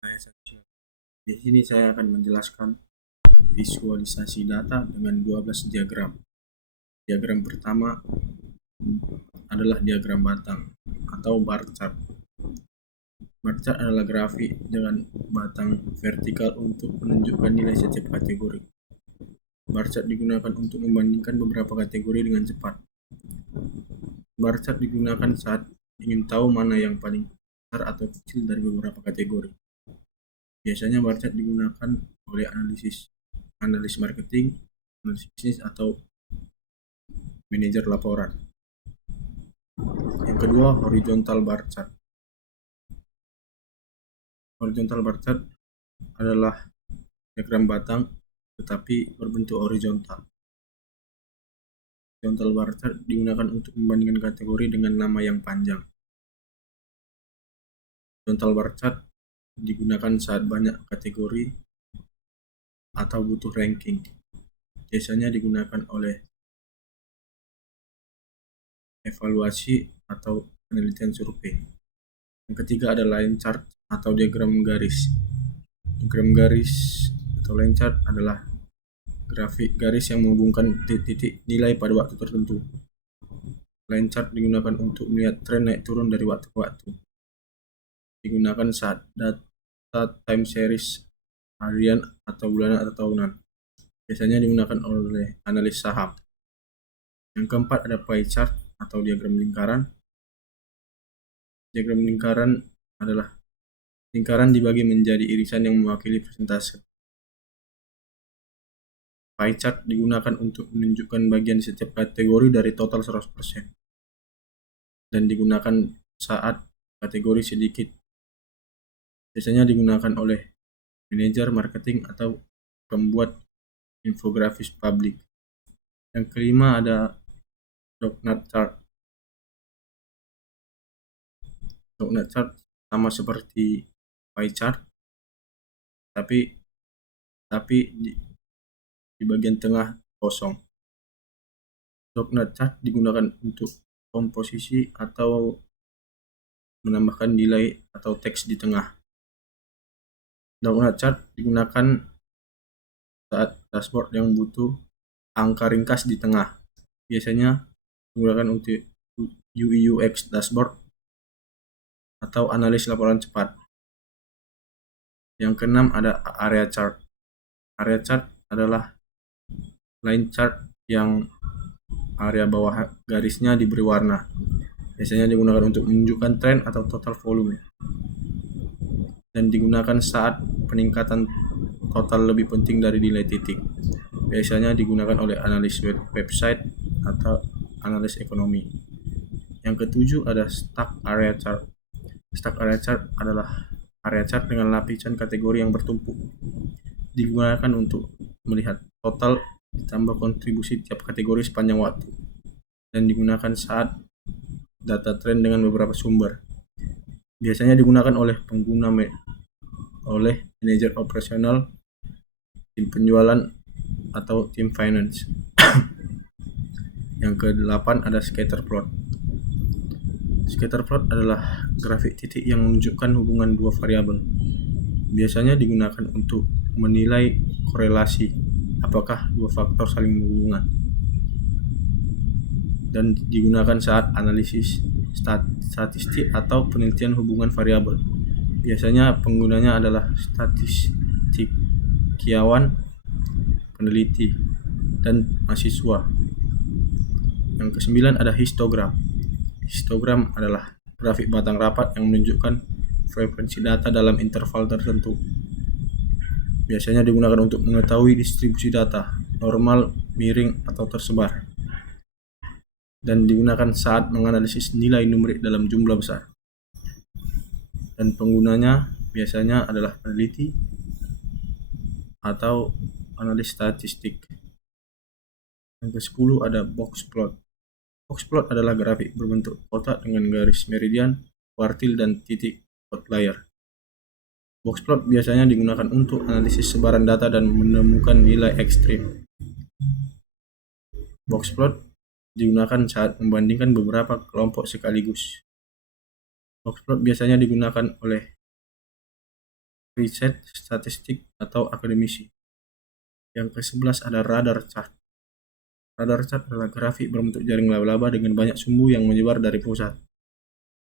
Di sini saya akan menjelaskan visualisasi data dengan 12 diagram. Diagram pertama adalah diagram batang atau bar chart. Bar chart adalah grafik dengan batang vertikal untuk menunjukkan nilai setiap kategori. Bar chart digunakan untuk membandingkan beberapa kategori dengan cepat. Bar chart digunakan saat ingin tahu mana yang paling besar atau kecil dari beberapa kategori. Biasanya bar chart digunakan oleh analis marketing, analis bisnis, atau manajer laporan. Yang kedua, horizontal bar chart. Horizontal bar chart adalah diagram batang tetapi berbentuk horizontal. Horizontal bar chart digunakan untuk membandingkan kategori dengan nama yang panjang. Horizontal bar chart digunakan saat banyak kategori atau butuh ranking. Biasanya digunakan oleh evaluasi atau penelitian survei. Yang ketiga ada line chart atau diagram garis. Diagram garis atau line chart adalah grafik garis yang menghubungkan titik-titik nilai pada waktu tertentu. Line chart digunakan untuk melihat tren naik turun dari waktu ke waktu. Digunakan saat data time series harian atau bulanan atau tahunan. Biasanya digunakan oleh analis saham. Yang keempat ada pie chart atau diagram lingkaran. Diagram lingkaran adalah lingkaran dibagi menjadi irisan yang mewakili persentase. Pie chart digunakan untuk menunjukkan bagian setiap kategori dari total 100% dan digunakan saat kategori sedikit. Biasanya digunakan oleh manajer marketing atau pembuat infografis publik. Yang kelima ada donut chart. Donut chart sama seperti pie chart, tapi di bagian tengah kosong. Donut chart digunakan untuk komposisi atau menambahkan nilai atau teks di tengah. Donut chart digunakan saat dashboard yang butuh angka ringkas di tengah. Biasanya digunakan untuk UI UX dashboard atau analis laporan cepat. Yang keenam ada area chart. Area chart adalah line chart yang area bawah garisnya diberi warna. Biasanya digunakan untuk menunjukkan tren atau total volume. Dan digunakan saat peningkatan total lebih penting dari nilai titik. Biasanya digunakan oleh analis website atau analis ekonomi. Yang ketujuh ada stack area chart. Stack area chart adalah area chart dengan lapisan kategori yang bertumpuk. Digunakan untuk melihat total ditambah kontribusi tiap kategori sepanjang waktu. Dan digunakan saat data tren dengan beberapa sumber. Biasanya digunakan oleh pengguna oleh manajer operasional, tim penjualan, atau tim finance. Yang ke-8 ada scatter plot. Scatter plot adalah grafik titik yang menunjukkan hubungan dua variabel. Biasanya digunakan untuk menilai korelasi, apakah dua faktor saling berhubungan. Dan digunakan saat analisis statistik atau penelitian hubungan variabel. Biasanya penggunanya adalah statistikawan, peneliti, dan mahasiswa. Yang ke-9 ada histogram. Histogram adalah grafik batang rapat yang menunjukkan frekuensi data dalam interval tertentu. Biasanya digunakan untuk mengetahui distribusi data, normal, miring, atau tersebar. Dan digunakan saat menganalisis nilai numerik dalam jumlah besar. Dan penggunanya biasanya adalah peneliti atau analis statistik. Yang ke-10 ada box plot. Box plot adalah grafik berbentuk kotak dengan garis meridian, kuartil, dan titik outlier. Box plot biasanya digunakan untuk analisis sebaran data dan menemukan nilai ekstrim. Box plot digunakan saat membandingkan beberapa kelompok sekaligus. Box plot biasanya digunakan oleh riset, statistik, atau akademisi. Yang ke-11 ada radar chart. Radar chart adalah grafik berbentuk jaring laba-laba dengan banyak sumbu yang menyebar dari pusat.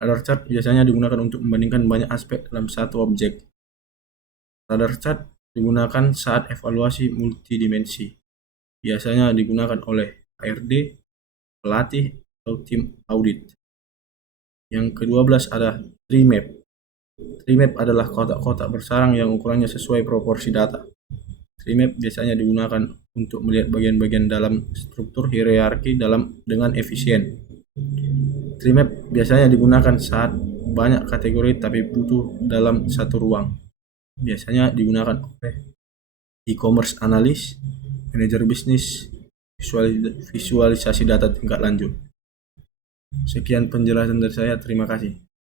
Radar chart biasanya digunakan untuk membandingkan banyak aspek dalam satu objek. Radar chart digunakan saat evaluasi multidimensi. Biasanya digunakan oleh HRD, pelatih, atau tim audit. Yang ke-12 ada tree map. Tree map adalah kotak-kotak bersarang yang ukurannya sesuai proporsi data. Tree map biasanya digunakan untuk melihat bagian-bagian dalam struktur hierarki dengan efisien. Tree map biasanya digunakan saat banyak kategori tapi butuh dalam satu ruang. Biasanya digunakan oleh e-commerce analis, manajer bisnis, visualisasi data tingkat lanjut. Sekian penjelasan dari saya, terima kasih.